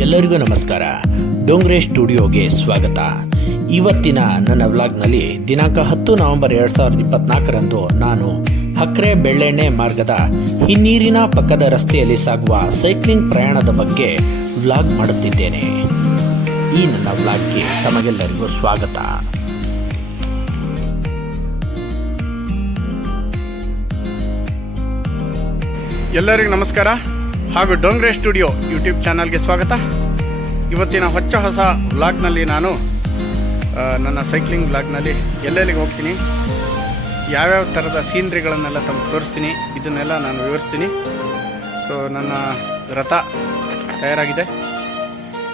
ಎಲ್ಲರಿಗೂ ನಮಸ್ಕಾರ. ಡೋಂಗ್ರೆ ಸ್ಟುಡಿಯೋಗೆ ಸ್ವಾಗತ. ಇವತ್ತಿನ ನನ್ನ ವ್ಲಾಗ್ನಲ್ಲಿ ದಿನಾಂಕ ಹತ್ತು ನವೆಂಬರ್ ಎರಡು ಸಾವಿರದ ಇಪ್ಪತ್ನಾಲ್ಕರಂದು ನಾನು ಹಕ್ರೆ ಬೆಳ್ಳೆಣ್ಣೆ ಮಾರ್ಗದ ಹಿನ್ನೀರಿನ ಪಕ್ಕದ ರಸ್ತೆಯಲ್ಲಿ ಸಾಗುವ ಸೈಕ್ಲಿಂಗ್ ಪ್ರಯಾಣದ ಬಗ್ಗೆ ವ್ಲಾಗ್ ಮಾಡುತ್ತಿದ್ದೇನೆ. ಈ ನನ್ನ ವ್ಲಾಗ್ಗೆ ತಮಗೆಲ್ಲರಿಗೂ ಸ್ವಾಗತ. ಎಲ್ಲರಿಗೂ ನಮಸ್ಕಾರ. ಹಾಗೂ ಡೊಂಗ್ರೆ ಸ್ಟುಡಿಯೋ ಯೂಟ್ಯೂಬ್ ಚಾನಲ್ಗೆ ಸ್ವಾಗತ. ಇವತ್ತಿನ ಹೊಚ್ಚ ಹೊಸ ವ್ಲಾಗ್ನಲ್ಲಿ ನಾನು ನನ್ನ ಸೈಕ್ಲಿಂಗ್ ವ್ಲಾಗ್ನಲ್ಲಿ ಎಲ್ಲೆಲ್ಲಿಗೆ ಹೋಗ್ತೀನಿ, ಯಾವ್ಯಾವ ಥರದ ಸೀನ್ರಿಗಳನ್ನೆಲ್ಲ ತಮಗೆ ತೋರಿಸ್ತೀನಿ, ಇದನ್ನೆಲ್ಲ ನಾನು ವಿವರಿಸ್ತೀನಿ. ಸೊ, ನನ್ನ ರಥ ತಯಾರಾಗಿದೆ.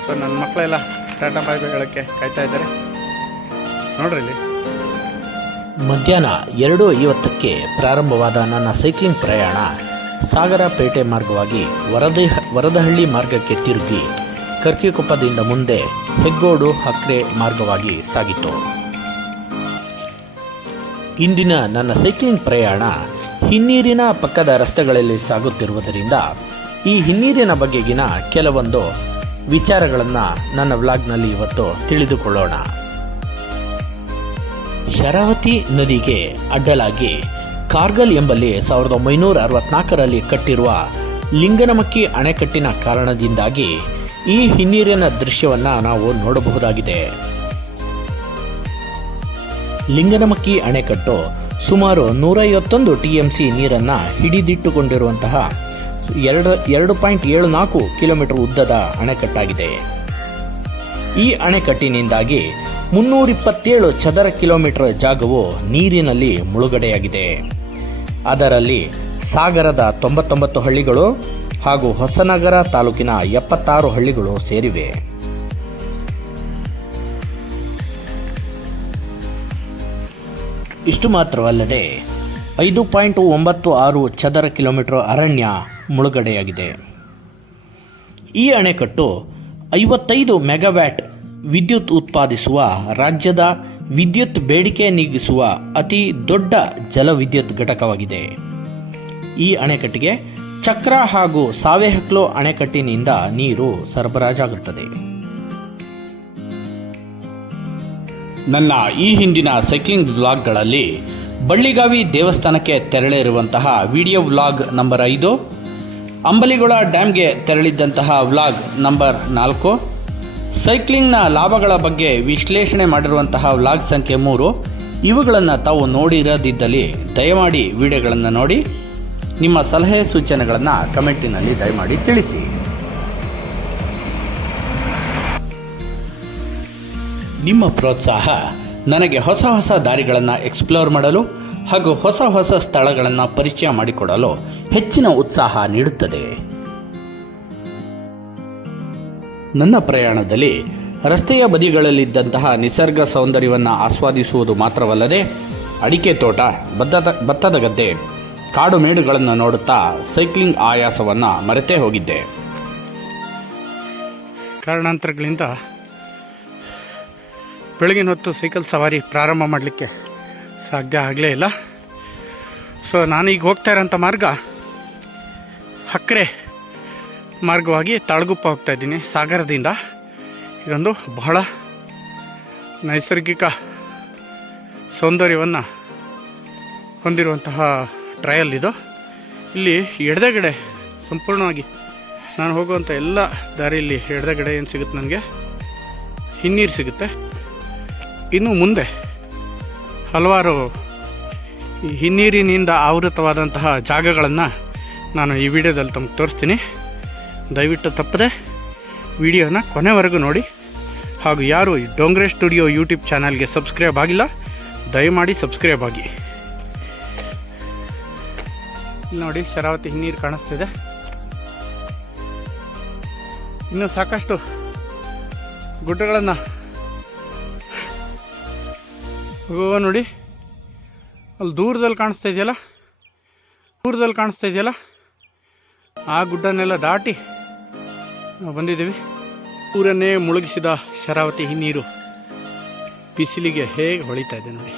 ಸೊ, ನನ್ನ ಮಕ್ಕಳೆಲ್ಲ ಟಾಟಾ ಬಾಯ್ ಕಾಯ್ತಾ ಇದ್ದಾರೆ. ನೋಡ್ರಿ ಇಲ್ಲಿ. ಮಧ್ಯಾಹ್ನ ಎರಡು ಐವತ್ತಕ್ಕೆ ಪ್ರಾರಂಭವಾದ ನನ್ನ ಸೈಕ್ಲಿಂಗ್ ಪ್ರಯಾಣ ಸಾಗರಪೇಟೆ ಮಾರ್ಗವಾಗಿ ವರದಿ ವರದಹಳ್ಳಿ ಮಾರ್ಗಕ್ಕೆ ತಿರುಗಿ ಕರ್ಕಿಕೊಪ್ಪದಿಂದ ಮುಂದೆ ಹೆಗ್ಗೋಡು ಹಕ್ರೆ ಮಾರ್ಗವಾಗಿ ಸಾಗಿತು. ಇಂದಿನ ನನ್ನ ಸೈಕ್ಲಿಂಗ್ ಪ್ರಯಾಣ ಹಿನ್ನೀರಿನ ಪಕ್ಕದ ರಸ್ತೆಗಳಲ್ಲಿ ಸಾಗುತ್ತಿರುವುದರಿಂದ ಈ ಹಿನ್ನೀರಿನ ಬಗೆಗಿನ ಕೆಲವೊಂದು ವಿಚಾರಗಳನ್ನು ನನ್ನ ವ್ಲಾಗ್ನಲ್ಲಿ ಇವತ್ತು ತಿಳಿದುಕೊಳ್ಳೋಣ. ಶರಾವತಿ ನದಿಗೆ ಅಡ್ಡಲಾಗಿ ಕಾರ್ಗಲ್ ಎಂಬಲ್ಲಿ ಸಾವಿರದ ಒಂಬೈನೂರ ಅರವತ್ನಾಲ್ಕರಲ್ಲಿ ಕಟ್ಟಿರುವ ಲಿಂಗನಮಕ್ಕಿ ಅಣೆಕಟ್ಟಿನ ಕಾರಣದಿಂದಾಗಿ ಈ ಹಿನ್ನೀರಿನ ದೃಶ್ಯವನ್ನು ನಾವು ನೋಡಬಹುದಾಗಿದೆ. ಲಿಂಗನಮಕ್ಕಿ ಅಣೆಕಟ್ಟು ಸುಮಾರು ನೂರೈವತ್ತೊಂದು ಟಿಎಂಸಿ ನೀರನ್ನು ಹಿಡಿದಿಟ್ಟುಕೊಂಡಿರುವಂತಹ ಎರಡು ಎರಡು ಪಾಯಿಂಟ್ ಏಳು ನಾಲ್ಕು ಕಿಲೋಮೀಟರ್ ಉದ್ದದ ಅಣೆಕಟ್ಟಾಗಿದೆ. ಈ ಅಣೆಕಟ್ಟಿನಿಂದಾಗಿ ಮುನ್ನೂರಿಪ್ಪತ್ತೇಳು ಚದರ ಕಿಲೋಮೀಟರ್ ಜಾಗವು ನೀರಿನಲ್ಲಿ ಮುಳುಗಡೆಯಾಗಿದೆ. ಅದರಲ್ಲಿ ಸಾಗರದ ತೊಂಬತ್ತೊಂಬತ್ತು ಹಳ್ಳಿಗಳು ಹಾಗೂ ಹೊಸನಗರ ತಾಲೂಕಿನ ಎಪ್ಪತ್ತಾರು ಹಳ್ಳಿಗಳು ಸೇರಿವೆ. ಇಷ್ಟು ಮಾತ್ರವಲ್ಲದೆ ಐದು ಪಾಯಿಂಟ್ ಒಂಬತ್ತು ಆರು ಚದರ ಕಿಲೋಮೀಟರ್ ಅರಣ್ಯ ಮುಳುಗಡೆಯಾಗಿದೆ. ಈ ಅಣೆಕಟ್ಟು ಐವತ್ತೈದು ಮೆಗಾವ್ಯಾಟ್ ವಿದ್ಯುತ್ ಉತ್ಪಾದಿಸುವ ರಾಜ್ಯದ ವಿದ್ಯುತ್ ಬೇಡಿಕೆ ನೀಗಿಸುವ ಅತಿ ದೊಡ್ಡ ಜಲವಿದ್ಯುತ್ ಘಟಕವಾಗಿದೆ. ಈ ಅಣೆಕಟ್ಟಿಗೆ ಚಕ್ರ ಹಾಗೂ ಸಾವೆಹಕ್ಲೋ ಅಣೆಕಟ್ಟಿನಿಂದ ನೀರು ಸರಬರಾಜಾಗುತ್ತದೆ. ನನ್ನ ಈ ಹಿಂದಿನ ಸೈಕ್ಲಿಂಗ್ ವ್ಲಾಗ್ಗಳಲ್ಲಿ ಬಳ್ಳಿಗಾವಿ ದೇವಸ್ಥಾನಕ್ಕೆ ತೆರಳಿರುವಂತಹ ವಿಡಿಯೋ ವ್ಲಾಗ್ ನಂಬರ್ ಐದು, ಅಂಬಲಿಗೊಳ ಡ್ಯಾಮ್ಗೆ ತೆರಳಿದ್ದಂತಹ ವ್ಲಾಗ್ ನಂಬರ್ ನಾಲ್ಕು ಸೈಕ್ಲಿಂಗ್ನ ಲಾಭಗಳ ಬಗ್ಗೆ ವಿಶ್ಲೇಷಣೆ ಮಾಡಿರುವಂತಹ ವ್ಲಾಗ್ ಸಂಖ್ಯೆ ಮೂರು. ಇವುಗಳನ್ನು ತಾವು ನೋಡಿರದಿದ್ದಲ್ಲಿ ದಯಮಾಡಿ ವಿಡಿಯೋಗಳನ್ನು ನೋಡಿ. ನಿಮ್ಮ ಸಲಹೆ ಸೂಚನೆಗಳನ್ನು ಕಮೆಂಟಿನಲ್ಲಿ ದಯಮಾಡಿ ತಿಳಿಸಿ. ನಿಮ್ಮ ಪ್ರೋತ್ಸಾಹ ನನಗೆ ಹೊಸ ಹೊಸ ದಾರಿಗಳನ್ನು ಎಕ್ಸ್ಪ್ಲೋರ್ ಮಾಡಲು ಹಾಗೂ ಹೊಸ ಹೊಸ ಸ್ಥಳಗಳನ್ನು ಪರಿಚಯ ಮಾಡಿಕೊಡಲು ಹೆಚ್ಚಿನ ಉತ್ಸಾಹ ನೀಡುತ್ತದೆ. ನನ್ನ ಪ್ರಯಾಣದಲ್ಲಿ ರಸ್ತೆಯ ಬದಿಗಳಲ್ಲಿದ್ದಂತಹ ನಿಸರ್ಗ ಸೌಂದರ್ಯವನ್ನು ಆಸ್ವಾದಿಸುವುದು ಮಾತ್ರವಲ್ಲದೆ ಅಡಿಕೆ ತೋಟ, ಭತ್ತದ ಭತ್ತದ ಗದ್ದೆ, ಕಾಡು ಮೇಡುಗಳನ್ನು ನೋಡುತ್ತಾ ಸೈಕ್ಲಿಂಗ್ ಆಯಾಸವನ್ನು ಮರೆತೇ ಹೋಗಿದ್ದೆ. ಕಾರಣಾಂತರಗಳಿಂದ ಬೆಳಗಿನ ಹೊತ್ತು ಸೈಕಲ್ ಸವಾರಿ ಪ್ರಾರಂಭ ಮಾಡಲಿಕ್ಕೆ ಸಾಧ್ಯ ಆಗಲೇ ಇಲ್ಲ. ಸೊ ನಾನೀಗ ಹೋಗ್ತಾ ಇರೋಂಥ ಮಾರ್ಗ ಹಕ್ರೆ ಮಾರ್ಗವಾಗಿ ತಾಳಗುಪ್ಪ ಹೋಗ್ತಾ ಇದ್ದೀನಿ. ಸಾಗರದಿಂದ. ಇದೊಂದು ಬಹಳ ನೈಸರ್ಗಿಕ ಸೌಂದರ್ಯವನ್ನು ಹೊಂದಿರುವಂತಹ ಟ್ರಯಲ್ ಇದು. ಇಲ್ಲಿ ಎಡದಗಡೆ ಸಂಪೂರ್ಣವಾಗಿ ನಾನು ಹೋಗುವಂಥ ಎಲ್ಲ ದಾರಿಯಲ್ಲಿ ಎಡದಗಡೆ ಏನು ಸಿಗುತ್ತೆ ನನಗೆ? ಹಿನ್ನೀರು ಸಿಗುತ್ತೆ. ಇನ್ನು ಮುಂದೆ ಹಲವಾರು ಹಿನ್ನೀರಿನಿಂದ ಆವೃತವಾದಂತಹ ಜಾಗಗಳನ್ನು ನಾನು ಈ ವಿಡಿಯೋದಲ್ಲಿ ತಮಗೆ ತೋರಿಸ್ತೀನಿ. ದಯವಿಟ್ಟು ತಪ್ಪದೆ ವಿಡಿಯೋನ ಕೊನೆವರೆಗೂ ನೋಡಿ. ಹಾಗೂ ಯಾರು ಈ ಡೋಂಗ್ರೆ ಸ್ಟುಡಿಯೋ ಯೂಟ್ಯೂಬ್ ಚಾನಲ್ಗೆ ಸಬ್ಸ್ಕ್ರೈಬ್ ಆಗಿಲ್ಲ, ದಯಮಾಡಿ ಸಬ್ಸ್ಕ್ರೈಬ್ ಆಗಿ. ನೋಡಿ, ಶರಾವತಿ ಹಿನ್ನೀರು ಕಾಣಿಸ್ತಿದೆ. ಇನ್ನೂ ಸಾಕಷ್ಟು ಗುಡ್ಡಗಳನ್ನು ನೋಡಿ. ಅಲ್ಲಿ ದೂರದಲ್ಲಿ ಕಾಣಿಸ್ತಾ ಇದೆಯಲ್ಲ? ದೂರದಲ್ಲಿ ಕಾಣಿಸ್ತಾ ಇದೆಯಲ್ಲ? ಆ ಗುಡ್ಡನ್ನೆಲ್ಲ ದಾಟಿ ನಾವು ಬಂದಿದ್ದೀವಿ. ಊರನ್ನೇ ಮುಳುಗಿಸಿದ ಶರಾವತಿ ನೀರು ಬಿಸಿಲಿಗೆ ಹೇಗೆ ಹೊಳಿತಾ ಇದೆ ನೋಡಿ.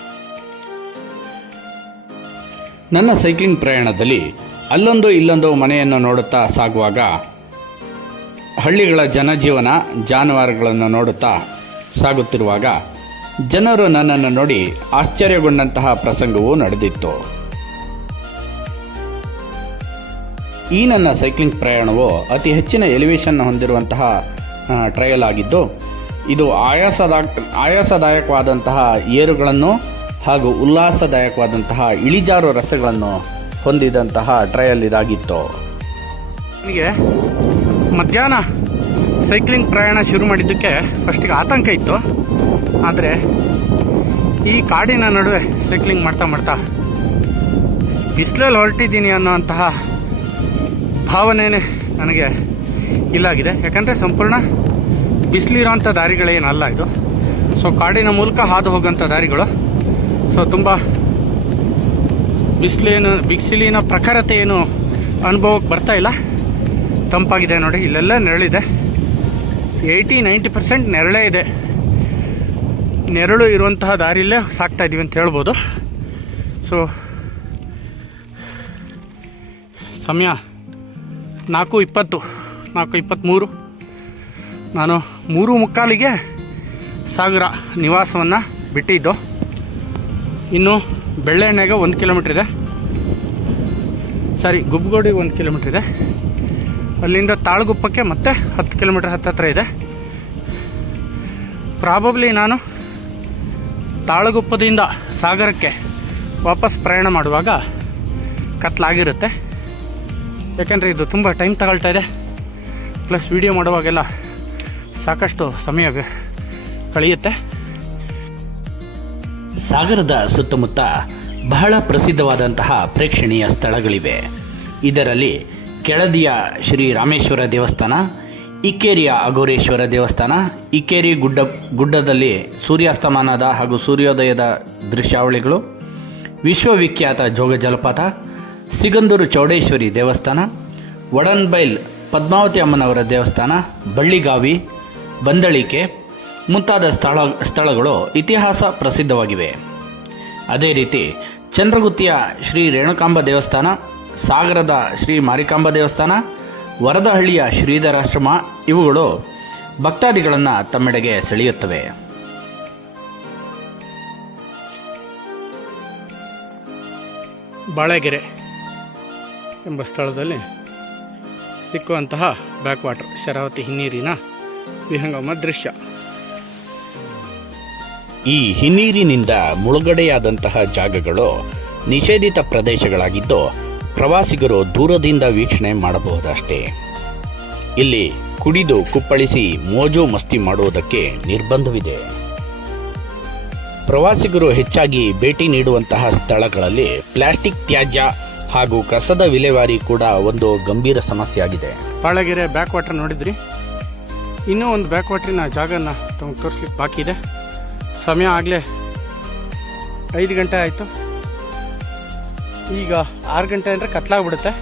ನನ್ನ ಸೈಕ್ಲಿಂಗ್ ಪ್ರಯಾಣದಲ್ಲಿ ಅಲ್ಲೊಂದು ಇಲ್ಲೊಂದು ಮನೆಯನ್ನು ನೋಡುತ್ತಾ ಸಾಗುವಾಗ ಹಳ್ಳಿಗಳ ಜನಜೀವನ, ಜಾನುವಾರುಗಳನ್ನು ನೋಡುತ್ತಾ ಸಾಗುತ್ತಿರುವಾಗ ಜನರು ನನ್ನನ್ನು ನೋಡಿ ಆಶ್ಚರ್ಯಗೊಂಡಂತಹ ಪ್ರಸಂಗವೂ ನಡೆದಿತ್ತು. ಈ ನನ್ನ ಸೈಕ್ಲಿಂಗ್ ಪ್ರಯಾಣವು ಅತಿ ಹೆಚ್ಚಿನ ಎಲಿವೇಶನ್ ಹೊಂದಿರುವಂತಹ ಟ್ರಯಲ್ ಆಗಿದ್ದು, ಇದು ಆಯಾಸದ ಆಯಾಸದಾಯಕವಾದಂತಹ ಏರುಗಳನ್ನು ಹಾಗೂ ಉಲ್ಲಾಸದಾಯಕವಾದಂತಹ ಇಳಿಜಾರು ರಸ್ತೆಗಳನ್ನು ಹೊಂದಿದಂತಹ ಟ್ರಯಲ್ ಇದಾಗಿತ್ತು. ನನಗೆ ಮಧ್ಯಾಹ್ನ ಸೈಕ್ಲಿಂಗ್ ಪ್ರಯಾಣ ಶುರು ಮಾಡಿದ್ದಕ್ಕೆ ಫಸ್ಟಿಗೆ ಆತಂಕ ಇತ್ತು. ಆದರೆ ಈ ಕಾಡಿನ ನಡುವೆ ಸೈಕ್ಲಿಂಗ್ ಮಾಡ್ತಾ ಮಾಡ್ತಾ ಬಿಸಿಲಲ್ಲಿ ಹೊರಟಿದ್ದೀನಿ ಅನ್ನೋಂತಹ ಭಾವನೆನೇ ನನಗೆ ಇಲ್ಲಾಗಿದೆ. ಯಾಕಂದರೆ ಸಂಪೂರ್ಣ ಬಿಸಿಲಿರೋಂಥ ದಾರಿಗಳೇನಲ್ಲ ಇದು. ಸೊ ಕಾಡಿನ ಮೂಲಕ ಹಾದು ಹೋಗೋಂಥ ದಾರಿಗಳು. ಸೊ ತುಂಬ ಬಿಸಿಲೇನು, ಬಿಸಿಲಿನ ಪ್ರಖರತೆ ಏನು ಅನುಭವಕ್ಕೆ ಬರ್ತಾ ಇಲ್ಲ. ತಂಪಾಗಿದೆ ನೋಡಿ, ಇಲ್ಲೆಲ್ಲ ನೆರಳಿದೆ. ಏಯ್ಟಿ, ನೈಂಟಿ ಪರ್ಸೆಂಟ್ ನೆರಳೇ ಇದೆ. ನೆರಳು ಇರುವಂತಹ ದಾರಿಯಲ್ಲೇ ಸಾಕ್ತಾ ಇದ್ದೀವಿ ಅಂತ ಹೇಳ್ಬೋದು. ಸೊ ಸಮಯ ನಾಲ್ಕು ಇಪ್ಪತ್ತು, ನಾಲ್ಕು ಇಪ್ಪತ್ತ್ಮೂರು ನಾನು ಮೂರು ಮುಕ್ಕಾಲಿಗೆ ಸಾಗರ ನಿವಾಸವನ್ನು ಬಿಟ್ಟಿದ್ದು. ಇನ್ನು ಬೆಳ್ಳೆಣ್ಣೆಗೆ ಒಂದು ಕಿಲೋಮೀಟ್ರ್ ಇದೆ. ಸಾರಿ, ಗುಬ್ಗೋಡಿಗೆ ಒಂದು ಕಿಲೋಮೀಟ್ರ್ ಇದೆ. ಅಲ್ಲಿಂದ ತಾಳ್ಗುಪ್ಪಕ್ಕೆ ಮತ್ತೆ ಹತ್ತು ಕಿಲೋಮೀಟ್ರ್ ಹತ್ತತ್ರ ಇದೆ. ಪ್ರಾಬಬ್ಲಿ ನಾನು ತಾಳಗುಪ್ಪದಿಂದ ಸಾಗರಕ್ಕೆ ವಾಪಸ್ ಪ್ರಯಾಣ ಮಾಡುವಾಗ ಕತ್ಲಾಗಿರುತ್ತೆ. ಯಾಕೆಂದರೆ ಇದು ತುಂಬ ಟೈಮ್ ತಗೊಳ್ತಾ ಇದೆ. ಪ್ಲಸ್ ವಿಡಿಯೋ ಮಾಡುವಾಗೆಲ್ಲ ಸಾಕಷ್ಟು ಸಮಯ ಕಳೆಯುತ್ತೆ. ಸಾಗರದ ಸುತ್ತಮುತ್ತ ಬಹಳ ಪ್ರಸಿದ್ಧವಾದಂತಹ ಪ್ರೇಕ್ಷಣೀಯ ಸ್ಥಳಗಳಿವೆ. ಇದರಲ್ಲಿ ಕೆಳದಿಯ ಶ್ರೀ ರಾಮೇಶ್ವರ ದೇವಸ್ಥಾನ, ಇಕ್ಕೇರಿಯ ಅಘೋರೇಶ್ವರ ದೇವಸ್ಥಾನ, ಇಕ್ಕೇರಿ ಗುಡ್ಡ ಗುಡ್ಡದಲ್ಲಿ ಸೂರ್ಯಾಸ್ತಮಾನದ ಹಾಗೂ ಸೂರ್ಯೋದಯದ ದೃಶ್ಯಾವಳಿಗಳು, ವಿಶ್ವವಿಖ್ಯಾತ ಜೋಗ ಜಲಪಾತ ಸಿಗಂದೂರು ಚೌಡೇಶ್ವರಿ ದೇವಸ್ಥಾನ ವಡನ್ಬೈಲ್ ಪದ್ಮಾವತಿ ಅಮ್ಮನವರ ದೇವಸ್ಥಾನ, ಬಳ್ಳಿಗಾವಿ, ಬಂದಳಿಕೆ ಮುಂತಾದ ಸ್ಥಳ, ಸ್ಥಳಗಳು ಇತಿಹಾಸ ಪ್ರಸಿದ್ಧವಾಗಿವೆ. ಅದೇ ರೀತಿ ಚಂದ್ರಗುತ್ತಿಯ ಶ್ರೀ ರೇಣುಕಾಂಬ ದೇವಸ್ಥಾನ, ಸಾಗರದ ಶ್ರೀ ಮಾರಿಕಾಂಬ ದೇವಸ್ಥಾನ, ವರದಹಳ್ಳಿಯ ಶ್ರೀಧರಾಶ್ರಮ ಇವುಗಳು ಭಕ್ತಾದಿಗಳನ್ನು ತಮ್ಮೆಡೆಗೆ ಸೆಳೆಯುತ್ತವೆ. ಬಾಳೆಗೆರೆ. ಎಂಬ ಸ್ಥಳದಲ್ಲಿ ಸಿಕ್ಕುವಂತಹ ಬ್ಯಾಕ್ ವಾಟರ್ ಶರಾವತಿ ಹಿನ್ನೀರಿನ ವಿಹಂಗಮ ದೃಶ್ಯ. ಈ ಹಿನ್ನೀರಿನಿಂದ ಮುಳುಗಡೆಯಾದಂತಹ ಜಾಗಗಳು ನಿಷೇಧಿತ ಪ್ರದೇಶಗಳಾಗಿದ್ದು, ಪ್ರವಾಸಿಗರು ದೂರದಿಂದ ವೀಕ್ಷಣೆ ಮಾಡಬಹುದಷ್ಟೇ. ಇಲ್ಲಿ ಕುಡಿದು ಕುಪ್ಪಳಿಸಿ ಮೋಜು ಮಸ್ತಿ ಮಾಡುವುದಕ್ಕೆ ನಿರ್ಬಂಧವಿದೆ. ಪ್ರವಾಸಿಗರು ಹೆಚ್ಚಾಗಿ ಭೇಟಿ ನೀಡುವಂತಹ ಸ್ಥಳಗಳಲ್ಲಿ ಪ್ಲಾಸ್ಟಿಕ್ ತ್ಯಾಜ್ಯ ಹಾಗೂ ಕಸದ ವಿಲೇವಾರಿ ಕೂಡ ಒಂದು ಗಂಭೀರ ಸಮಸ್ಯೆಯಾಗಿದೆ. ಬಾಳೆಗೆರೆ ಬ್ಯಾಕ್ ವಾಟರ್ ನೋಡಿದ್ರಿ? ಇನ್ನೂ ಒಂದು ಬ್ಯಾಕ್ ವಾಟ್ರಿನ ಜಾಗನ ತಮಗೆ ತೋರಿಸ್ಲಿಕ್ಕೆ ಬಾಕಿ ಇದೆ. ಸಮಯ ಆಗಲೇ ಐದು ಗಂಟೆ ಆಯಿತು. ಈಗ ಆರು ಗಂಟೆ ಅಂದರೆ ಕತ್ಲಾಗ್ಬಿಡುತ್ತೆ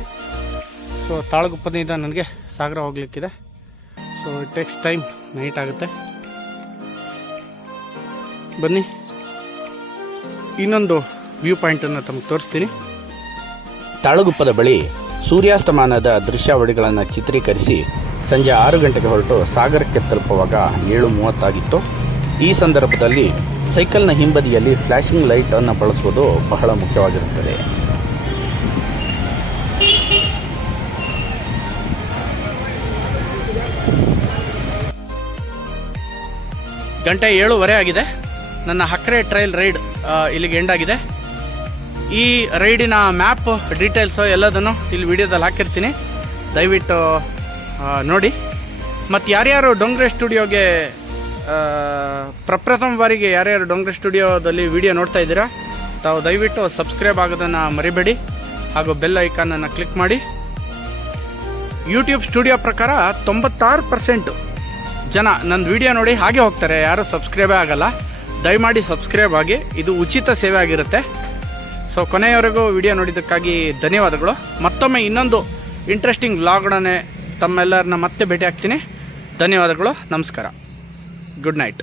ಸೊ ತಾಳಗುಪ್ಪದಿಂದ ನನಗೆ ಸಾಗರ ಹೋಗ್ಲಿಕ್ಕಿದೆ. So it takes time night ಆಗುತ್ತೆ. ಬನ್ನಿ. ಇನ್ನೊಂದು ವ್ಯೂ ಪಾಯಿಂಟನ್ನು ತಮಗೆ ತೋರಿಸ್ತೀನಿ. ತಾಳಗುಪ್ಪದ ಬಳಿ ಸೂರ್ಯಾಸ್ತಮಾನದ ದೃಶ್ಯಾವಳಿಗಳನ್ನು ಚಿತ್ರೀಕರಿಸಿ ಸಂಜೆ ಆರು ಗಂಟೆಗೆ ಹೊರಟು ಸಾಗರಕ್ಕೆ ತಲುಪುವಾಗ ಏಳು ಮೂವತ್ತಾಗಿತ್ತು. ಈ ಸಂದರ್ಭದಲ್ಲಿ ಸೈಕಲ್ನ ಹಿಂಬದಿಯಲ್ಲಿ ಫ್ಲ್ಯಾಶಿಂಗ್ ಲೈಟ್ ಅನ್ನು ಬಳಸುವುದು ಬಹಳ ಮುಖ್ಯವಾಗಿರುತ್ತದೆ. ಗಂಟೆ ಏಳುವರೆ ಆಗಿದೆ. ನನ್ನ ಹಕ್ರೆ ಟ್ರೈಲ್ ರೈಡ್ ಇಲ್ಲಿಗೆ ಎಂಡ್ ಆಗಿದೆ. ಈ ರೈಡಿನ ಮ್ಯಾಪ್ ಡೀಟೇಲ್ಸು ಎಲ್ಲದನ್ನು ಇಲ್ಲಿ ವಿಡಿಯೋದಲ್ಲಿ ಹಾಕಿರ್ತೀನಿ. ದಯವಿಟ್ಟು ನೋಡಿ. ಮತ್ತು ಯಾರ್ಯಾರು ಡೊಂಗ್ರೆ ಸ್ಟುಡಿಯೋಗೆ ಪ್ರಪ್ರಥಮ ಬಾರಿಗೆ ಯಾರ್ಯಾರು ಡೊಂಗ್ರೆ ಸ್ಟುಡಿಯೋದಲ್ಲಿ ವಿಡಿಯೋ ನೋಡ್ತಾ ಇದ್ದೀರಾ, ತಾವು ದಯವಿಟ್ಟು ಸಬ್ಸ್ಕ್ರೈಬ್ ಆಗೋದನ್ನು ಮರಿಬೇಡಿ. ಹಾಗೂ ಬೆಲ್ ಐಕಾನನ್ನು ಕ್ಲಿಕ್ ಮಾಡಿ. ಯೂಟ್ಯೂಬ್ ಸ್ಟುಡಿಯೋ ಪ್ರಕಾರ ತೊಂಬತ್ತಾರು ಪರ್ಸೆಂಟು ಜನ ನನ್ನ ವಿಡಿಯೋ ನೋಡಿ ಹಾಗೆ ಹೋಗ್ತಾರೆ. ಯಾರು ಸಬ್ಸ್ಕ್ರೈಬೇ ಆಗಲ್ಲ. ದಯಮಾಡಿ ಸಬ್ಸ್ಕ್ರೈಬ್ ಆಗಿ. ಇದು ಉಚಿತ ಸೇವೆ ಆಗಿರುತ್ತೆ. ಸೊ ಕೊನೆಯವರೆಗೂ ವಿಡಿಯೋ ನೋಡಿದ್ದಕ್ಕಾಗಿ ಧನ್ಯವಾದಗಳು. ಮತ್ತೊಮ್ಮೆ ಇನ್ನೊಂದು ಇಂಟ್ರೆಸ್ಟಿಂಗ್ ವ್ಲಾಗ್ಡನ್ನೇ ತಮ್ಮೆಲ್ಲರನ್ನ ಮತ್ತೆ ಭೇಟಿ ಆಗ್ತೀನಿ ಧನ್ಯವಾದಗಳು. ನಮಸ್ಕಾರ. Good night